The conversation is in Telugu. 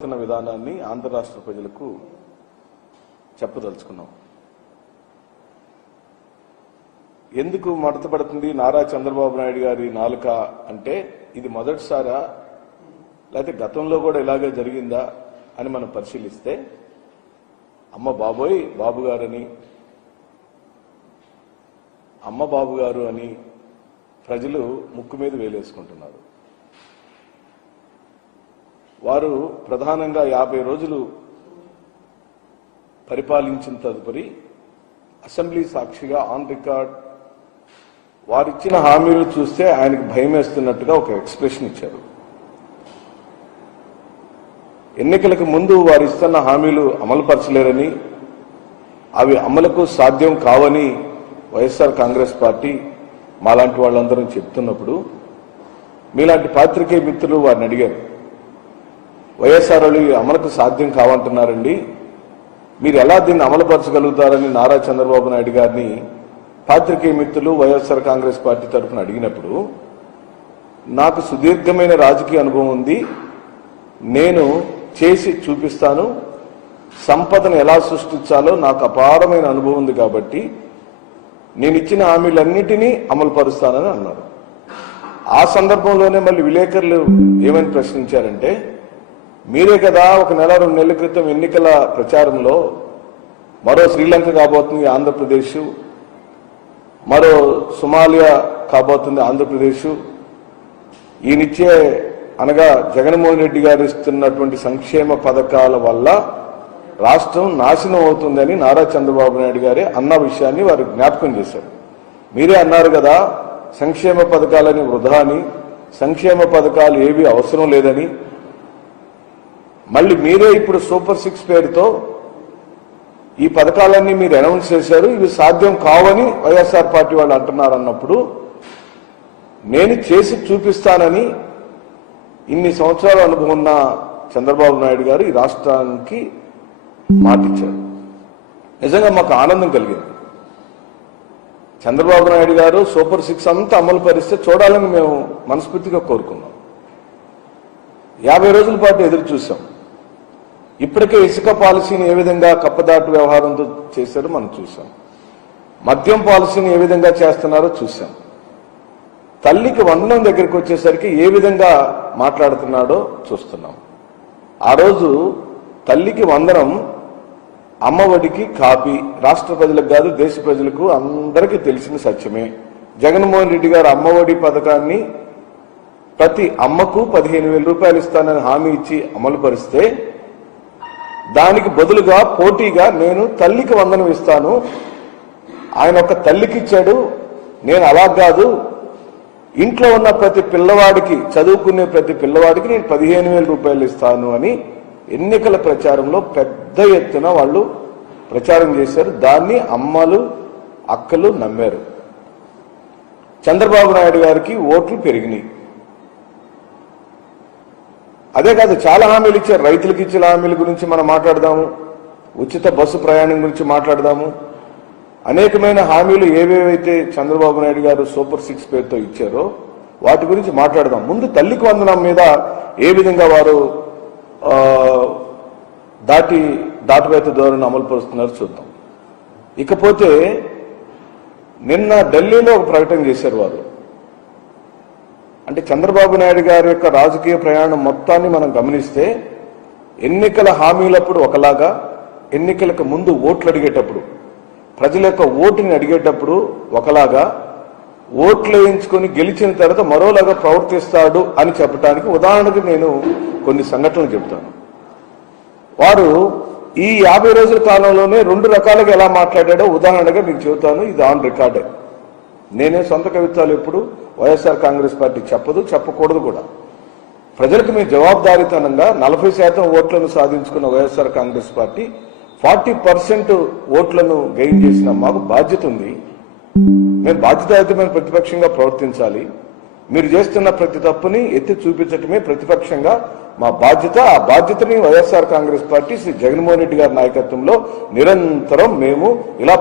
విధానాన్ని ఆంధ్ర రాష్ట్ర ప్రజలకు చెప్పదలుచుకున్నాం. ఎందుకు మడతపడుతుంది నారా చంద్రబాబు నాయుడు గారి నాలుక అంటే ఇది మొదటిసారా లేకపోతే గతంలో కూడా ఇలాగే జరిగిందా అని మనం పరిశీలిస్తే అమ్మ బాబోయ్ బాబు గారని అమ్మ బాబు గారు అని ప్రజలు ముక్కు మీద వేలేసుకుంటున్నారు. వారు ప్రధానంగా 50 రోజులు పరిపాలించిన తదుపరి అసెంబ్లీ సాక్షిగా ఆన్ రికార్డ్ వారిచ్చిన హామీలు చూస్తే ఆయనకు భయం వేస్తున్నట్టుగా ఒక ఎక్స్ప్రెషన్ ఇచ్చారు. ఎన్నికలకు ముందు వారు ఇస్తున్న హామీలు అమలుపరచలేరని అవి అమలుకు సాధ్యం కావని వైఎస్ఆర్ కాంగ్రెస్ పార్టీ మాలాంటి వాళ్ళందరూ చెప్తున్నప్పుడు మీలాంటి పాత్రికేయ మిత్రులు వారిని అడిగారు, వైఎస్ఆర్ అమలుకు సాధ్యం కావంటున్నారండి, మీరు ఎలా దీన్ని అమలుపరచగలుగుతారని నారా చంద్రబాబు నాయుడు గారిని పాత్రికేయ మిత్రులు వైఎస్ఆర్ కాంగ్రెస్ పార్టీ తరఫున అడిగినప్పుడు నాకు సుదీర్ఘమైన రాజకీయ అనుభవం ఉంది, నేను చేసి చూపిస్తాను, సంపదను ఎలా సృష్టించాలో నాకు అపారమైన అనుభవం ఉంది కాబట్టి నేను ఇచ్చిన హామీలన్నిటినీ అమలు పరుస్తానని అన్నారు. ఆ సందర్భంలోనే మళ్ళీ విలేకరులు ఏమని ప్రశ్నించారంటే, మీరే కదా 1 నెల 2 నెలల క్రితం ఎన్నికల ప్రచారంలో మరో శ్రీలంక కాబోతుంది ఆంధ్రప్రదేశ్, మరో సోమాలియా కాబోతుంది ఆంధ్రప్రదేశ్, ఈయనిచ్చే అనగా జగన్మోహన్ రెడ్డి గారు ఇస్తున్నటువంటి సంక్షేమ పథకాల వల్ల రాష్ట్రం నాశనం అవుతుందని నారా చంద్రబాబు నాయుడు గారే అన్న విషయాన్ని వారు జ్ఞాపకం చేశారు. మీరే అన్నారు కదా సంక్షేమ పథకాలని వృధా అని, సంక్షేమ పథకాలు ఏవి అవసరం లేదని, మళ్ళీ మీరే ఇప్పుడు సూపర్ 6 పేరుతో ఈ పథకాలన్నీ మీరు అనౌన్స్ చేశారు, ఇవి సాధ్యం కావని వైఎస్ఆర్ పార్టీ వాళ్ళు అంటున్నారు. అన్నప్పుడు నేను చేసి చూపిస్తానని ఇన్ని సంవత్సరాల అనుభవం ఉన్న చంద్రబాబు నాయుడు గారు ఈ రాష్ట్రానికి మాటిచ్చారు. నిజంగా మాకు ఆనందం కలిగింది. చంద్రబాబు నాయుడు గారు సూపర్ 6 అంతా అమలు పరిస్తే చూడాలని మేము మనస్ఫూర్తిగా కోరుకున్నాం. 50 రోజుల పాటు ఎదురు చూసాం. ఇప్పటికే ఇసుక పాలసీని ఏ విధంగా కప్పదాటు వ్యవహారంతో చేశారో మనం చూసాం. మద్యం పాలసీని ఏ విధంగా చేస్తున్నారో చూసాం. తల్లికి వందనం దగ్గరికి వచ్చేసరికి ఏ విధంగా మాట్లాడుతున్నాడో చూస్తున్నాం. ఆ రోజు తల్లికి వందనం అమ్మఒడికి కాపీ రాష్ట్ర ప్రజలకు కాదు దేశ ప్రజలకు అందరికీ తెలిసిన సత్యమే. జగన్మోహన్ రెడ్డి గారు అమ్మఒడి పథకాన్ని ప్రతి అమ్మకు 15,000 రూపాయలు ఇస్తానని హామీ ఇచ్చి అమలు పరిస్తే దానికి బదులుగా పోటీగా నేను తల్లికి వందనం ఇస్తాను, ఆయన ఒక తల్లికి ఇచ్చాడు, నేను అలా కాదు ఇంట్లో ఉన్న ప్రతి పిల్లవాడికి చదువుకునే ప్రతి పిల్లవాడికి నేను 15,000 రూపాయలు ఇస్తాను అని ఎన్నికల ప్రచారంలో పెద్ద ఎత్తున వాళ్ళు ప్రచారం చేశారు. దాన్ని అమ్మలు అక్కలు నమ్మారు. చంద్రబాబు నాయుడు గారికి ఓట్లు పెరిగినాయి. అదే కాదు చాలా హామీలు ఇచ్చారు. రైతులకు ఇచ్చిన హామీల గురించి మనం మాట్లాడదాము, ఉచిత బస్సు ప్రయాణం గురించి మాట్లాడదాము, అనేకమైన హామీలు ఏవేవైతే చంద్రబాబు నాయుడు గారు సూపర్ 6 పేరుతో ఇచ్చారో వాటి గురించి మాట్లాడదాం. ముందు తల్లికి వందనం మీద ఏ విధంగా వారు దాటివేత ధోరణి అమలు పరుస్తున్నారో చూద్దాం. ఇకపోతే నిన్న ఢిల్లీలో ఒక ప్రకటన చేశారు వారు. అంటే చంద్రబాబు నాయుడు గారి యొక్క రాజకీయ ప్రయాణం మొత్తాన్ని మనం గమనిస్తే ఎన్నికల హామీలప్పుడు ఒకలాగా, ఎన్నికలకు ముందు ఓట్లు అడిగేటప్పుడు ప్రజల యొక్క ఓటుని అడిగేటప్పుడు ఒకలాగా, ఓట్లు వేయించుకొని గెలిచిన తర్వాత మరోలాగా ప్రవర్తిస్తాడు అని చెప్పడానికి ఉదాహరణకు నేను కొన్ని సంఘటనలు చెబుతాను. వారు ఈ 50 రోజుల కాలంలోనే 2 రకాలుగా ఎలా మాట్లాడాడో ఉదాహరణగా మీకు చెబుతాను. ఇది ఆన్ రికార్డే. నేనే సొంత కవిత్వాలు ఎప్పుడు వైఎస్ఆర్ కాంగ్రెస్ పార్టీ చెప్పదు, చెప్పకూడదు కూడా. ప్రజలకు మీ జవాబుదారీతనంగా 40% ఓట్లను సాధించుకున్న వైఎస్ఆర్ కాంగ్రెస్ పార్టీ 40% ఓట్లను గెయిన్ చేసిన మాకు బాధ్యత ఉంది. మేము బాధ్యతాయుతమైన ప్రతిపక్షంగా ప్రవర్తించాలి. మీరు చేస్తున్న ప్రతి తప్పుని ఎత్తి చూపించటమే ప్రతిపక్షంగా మా బాధ్యత. ఆ బాధ్యతని వైఎస్ఆర్ కాంగ్రెస్ పార్టీ శ్రీ జగన్మోహన్ రెడ్డి గారి నాయకత్వంలో నిరంతరం మేము ఇలా